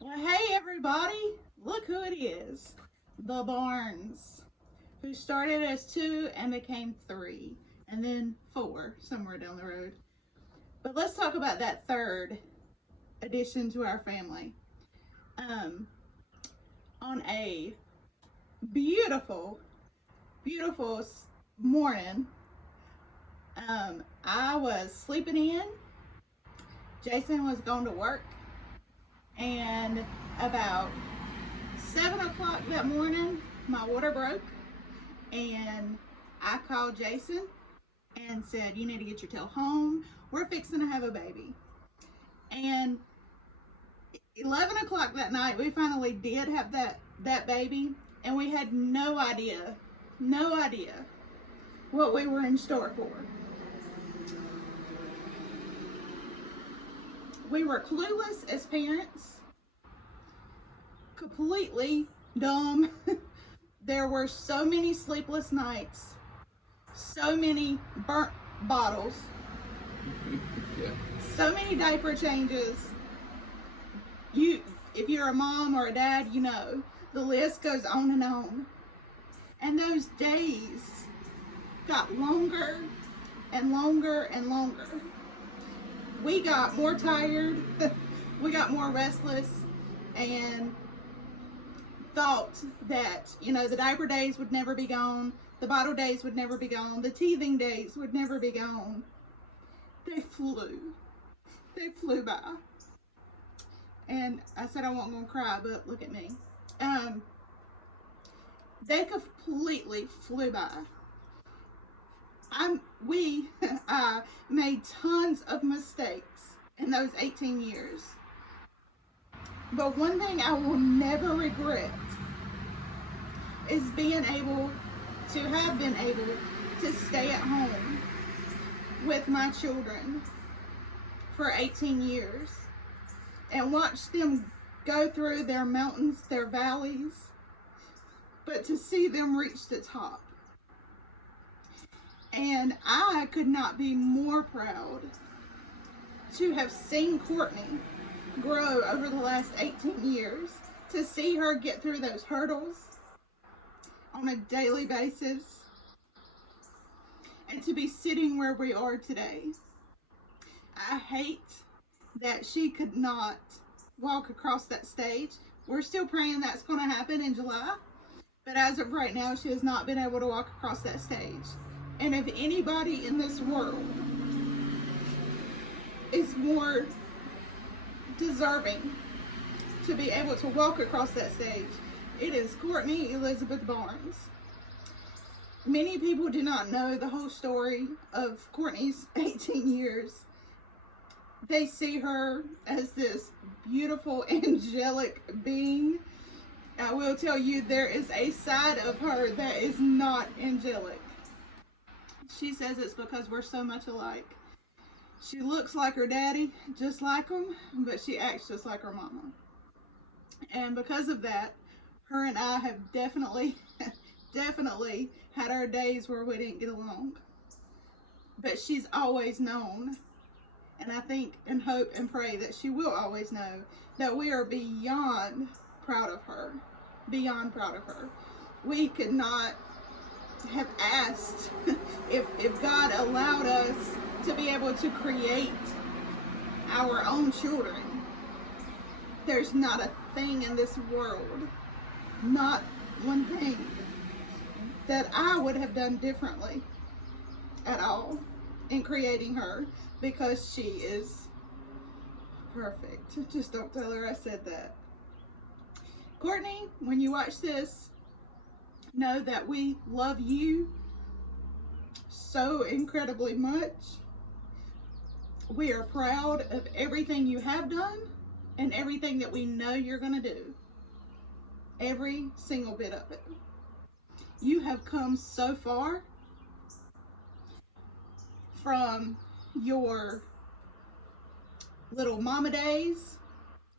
Well, hey everybody, look who it is. The Barnes, who started as two and became three, and then four somewhere down the road. But let's talk about that third addition to our family. Um, on a beautiful, beautiful morning, I was sleeping in. Jason was going to work, and about 7 o'clock that morning, my water broke, and I called Jason and said, "You need to get your tail home. We're fixing to have a baby." And 11 o'clock that night, we finally did have that baby, and we had no idea what we were in store for. We were clueless as parents, completely dumb. There were so many sleepless nights, so many burnt bottles, Yeah. so many diaper changes. If you're a mom or a dad, you know the list goes on and on. And those days got longer and longer and longer. We got more tired, we got more restless, and thought that, the diaper days would never be gone, the bottle days would never be gone, the teething days would never be gone. They flew by. And I said I wasn't gonna cry, but look at me. They completely flew by. I made tons of mistakes in those 18 years. But one thing I will never regret is have been able to stay at home with my children for 18 years and watch them go through their mountains, their valleys, but to see them reach the top. And I could not be more proud to have seen Courtney grow over the last 18 years, to see her get through those hurdles on a daily basis, and to be sitting where we are today. I hate that she could not walk across that stage. We're still praying that's going to happen in July, but as of right now, she has not been able to walk across that stage. And if anybody in this world is more deserving to be able to walk across that stage, it is Courtney Elizabeth Barnes. Many people do not know the whole story of Courtney's 18 years. They see her as this beautiful, angelic being. I will tell you, there is a side of her that is not angelic. She says it's because we're so much alike. She looks like her daddy, just like him, but she acts just like her mama. And because of that, her and I have definitely had our days where we didn't get along. But she's always known, and I think and hope and pray that she will always know, that we are beyond proud of her. Beyond proud of her. We could not have asked if God allowed us to be able to create our own children. There's not a thing in this world, not one thing, that I would have done differently at all in creating her, because she is perfect. Just don't tell her I said that. Courtney, when you watch this, know that we love you so incredibly much. We are proud of everything you have done and everything that we know you're going to do. Every single bit of it. You have come so far from your little mama days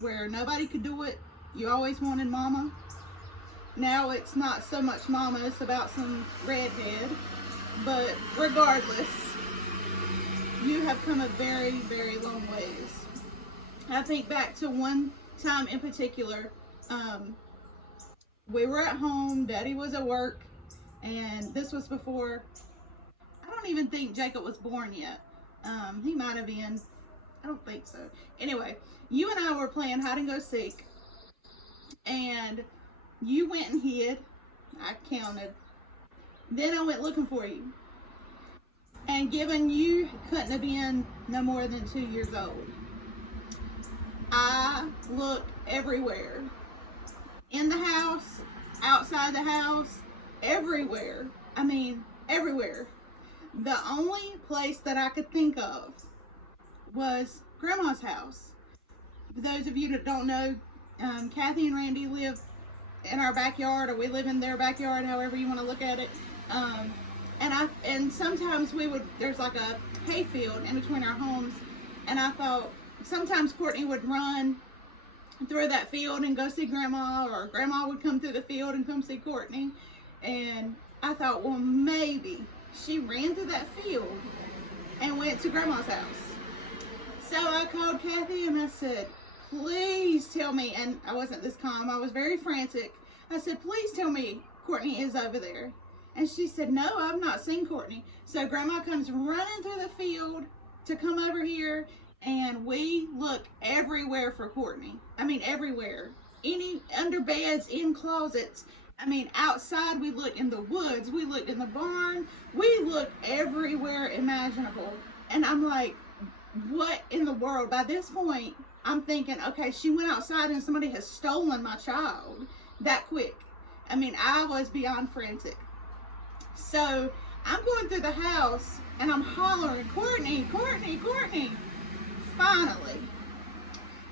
where nobody could do it. You always wanted mama. Now it's not so much mama, it's about some redhead. But regardless, you have come a very, very long ways. I think back to one time in particular, we were at home, Daddy was at work, and this was before, I don't even think Jacob was born yet. He might have been. I don't think so. Anyway, you and I were playing hide and go seek, and you went and hid. I counted. Then I went looking for you. And given you couldn't have been no more than 2 years old, I looked everywhere. In the house, outside the house, everywhere. I mean, everywhere. The only place that I could think of was Grandma's house. For those of you that don't know, Kathy and Randy live in our backyard, or we live in their backyard, however you want to look at it. And sometimes there's like a hayfield in between our homes, and I thought sometimes Courtney would run through that field and go see Grandma, or Grandma would come through the field and come see Courtney. And I thought, well, maybe she ran through that field and went to Grandma's house. So I called Kathy and I said, please tell me, and I wasn't this calm, I was very frantic. I said, please tell me Courtney is over there. And she said, no, I've not seen Courtney. So Grandma comes running through the field to come over here, and we look everywhere for Courtney. I mean, everywhere. Under beds, in closets. I mean, outside, we looked in the woods, we looked in the barn, we looked everywhere imaginable. And I'm like, what in the world? By this point, I'm thinking, okay, she went outside and somebody has stolen my child that quick. I mean, I was beyond frantic. So I'm going through the house and I'm hollering, Courtney, Courtney, Courtney. Finally,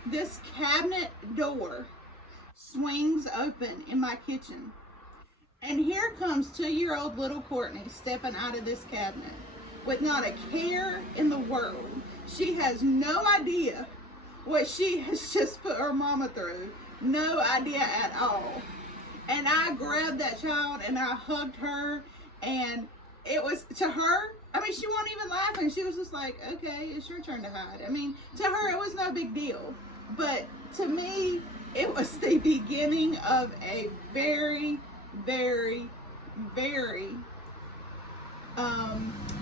this cabinet door swings open in my kitchen. And here comes 2-year-old little Courtney stepping out of this cabinet with not a care in the world. She has no idea what she has just put her mama through. No idea at all. And I grabbed that child and I hugged her, and it was, to her, I mean, she wasn't even laughing. She was just like, okay, it's your turn to hide. I mean, to her, it was no big deal. But to me, it was the beginning of a very, very, very,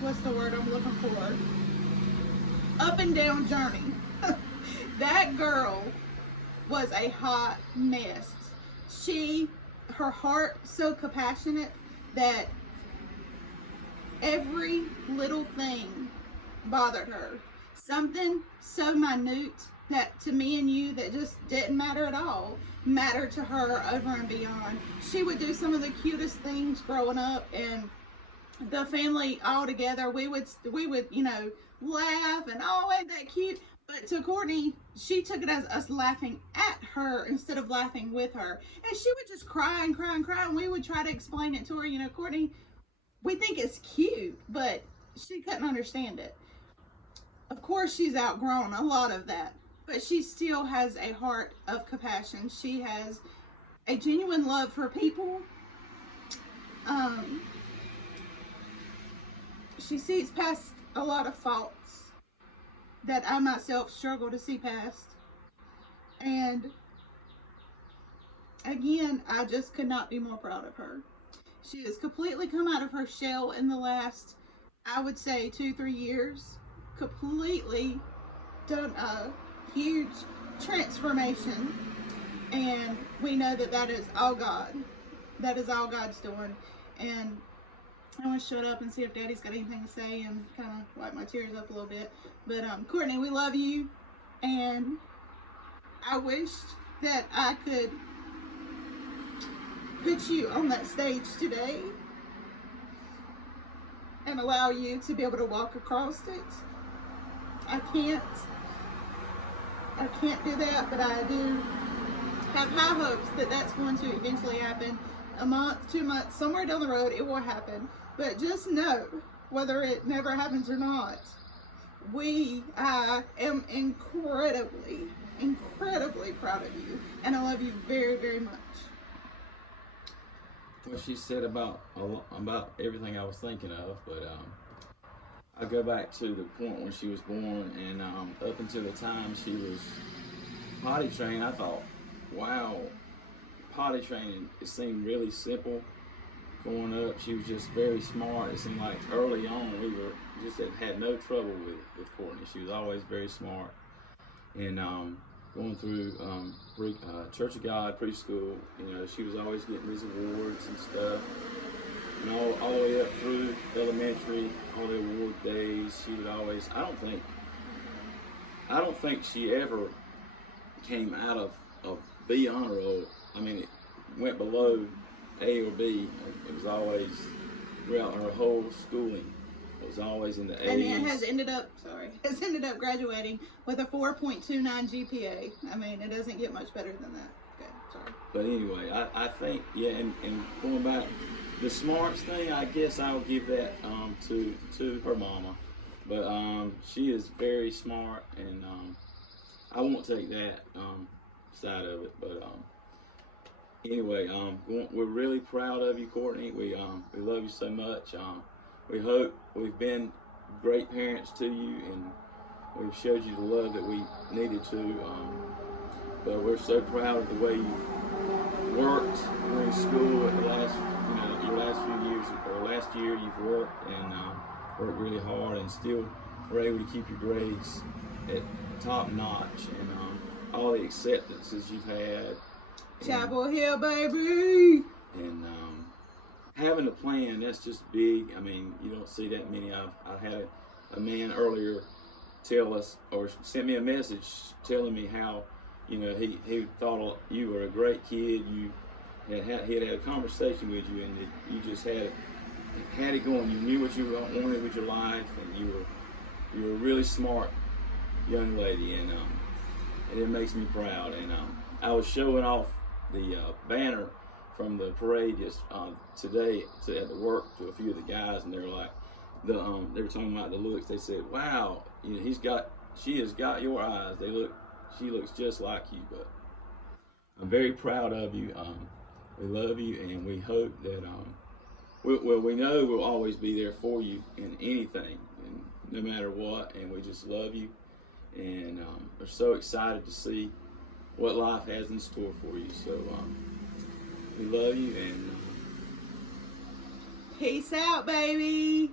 what's the word I'm looking for? Up and down journey. That girl was a hot mess. Her heart so compassionate that every little thing bothered her. Something so minute that to me and you that just didn't matter at all mattered to her over and beyond. She would do some of the cutest things growing up, and the family all together, we would laugh and, oh, ain't that cute? But to Courtney, she took it as us laughing at her instead of laughing with her. And she would just cry and cry and cry, and we would try to explain it to her. Courtney, we think it's cute, but she couldn't understand it. Of course, she's outgrown a lot of that, but she still has a heart of compassion. She has a genuine love for people. She sees past a lot of faults that I myself struggle to see past. And again, I just could not be more proud of her. She has completely come out of her shell in the last, I would say, 2-3 years. Completely done a huge transformation. And we know that that is all God. That is all God's doing. And I want to shut up and see if Daddy's got anything to say and kind of wipe my tears up a little bit. But Courtney, we love you, and I wished that I could put you on that stage today and allow you to be able to walk across it. I can't do that, but I do have high hopes that that's going to eventually happen. A month, 2 months, somewhere down the road, it will happen. But just know, whether it never happens or not, I am incredibly, incredibly proud of you. And I love you very, very much. What she said about everything I was thinking of, but I go back to the point when she was born, and up until the time she was potty train, I thought, wow, potty training, it seemed really simple growing up. She was just very smart. It seemed like early on we were just had no trouble with Courtney. She was always very smart. And going through Church of God preschool, she was always getting these awards and stuff. And all the way up through elementary, all the award days, she would always. I don't think she ever came out of B honor roll. I mean, it went below A or B. It was always throughout her whole schooling. It was always in the A's. And it has ended up graduating with a 4.29 GPA. I mean, it doesn't get much better than that. Okay, sorry. But anyway, I think, yeah, and going back, the smarts thing, I guess I'll give that to her mama. But she is very smart, and I won't take that side of it. But anyway, we're really proud of you, Courtney. We love you so much. We hope we've been great parents to you, and we've showed you the love that we needed to. But we're so proud of the way you've worked during school at the last, your last few years, or last year you've worked and worked really hard, and still were able to keep your grades at top notch, and all the acceptances you've had. Chapel Hill, baby! And having a plan, that's just big. I mean, you don't see that many. I had a man earlier tell us, or sent me a message telling me how, he thought you were a great kid. He had a conversation with you, and you just had it going. You knew what you wanted with your life, and you were a really smart young lady, and it makes me proud. And I was showing off the banner from the parade just today at the work to a few of the guys, and they were like, they were talking about the looks. They said, "Wow, she has got your eyes. She looks just like you." But I'm very proud of you. We love you, and we hope that we know we'll always be there for you in anything, and no matter what. And we just love you, and we're so excited to see what life has in store for you. So we love you, and Peace out, baby.